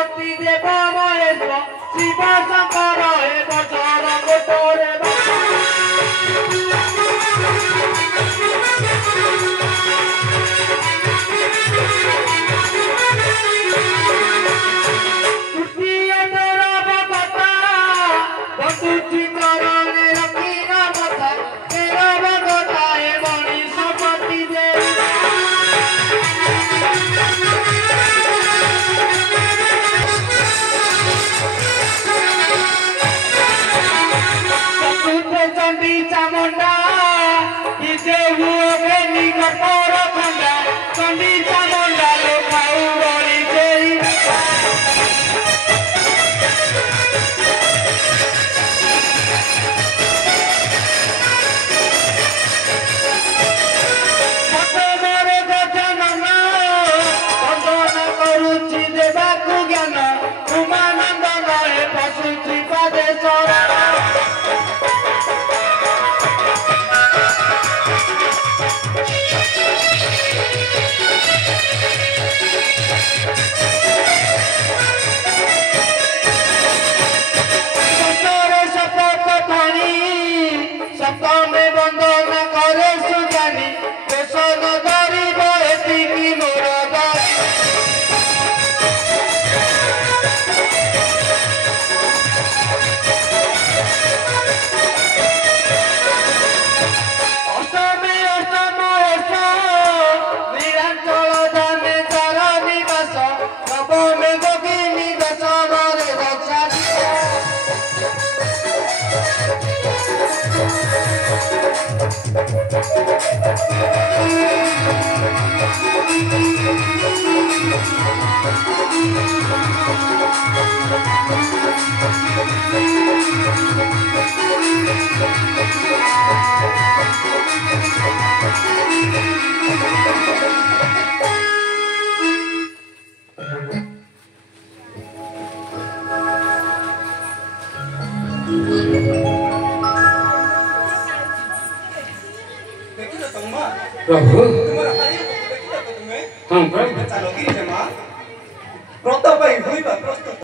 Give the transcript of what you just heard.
गणपति देव महेश शिव शंकर हे बचर गोटरे चामुंडा किसे हुए बेनी कठोर खंडा चंडी चामुंडा लो खाऊ बड़ी तेरी मते मोरे गजानन वंदन करुछि देवाकु ज्ञान उमानंदन हे पशुछि पादे शरण सप्तमे बंदन करे सुजानी पेशन गरीब एतिकी मोर गाई अष्टमे अष्टम एष निरांचल धामे तार निवास नवमे योगिनी दशमरे दशा प्रभु हम प्रभु चालो गिरी जमा व्रत पाई होइबा प्रस्तुत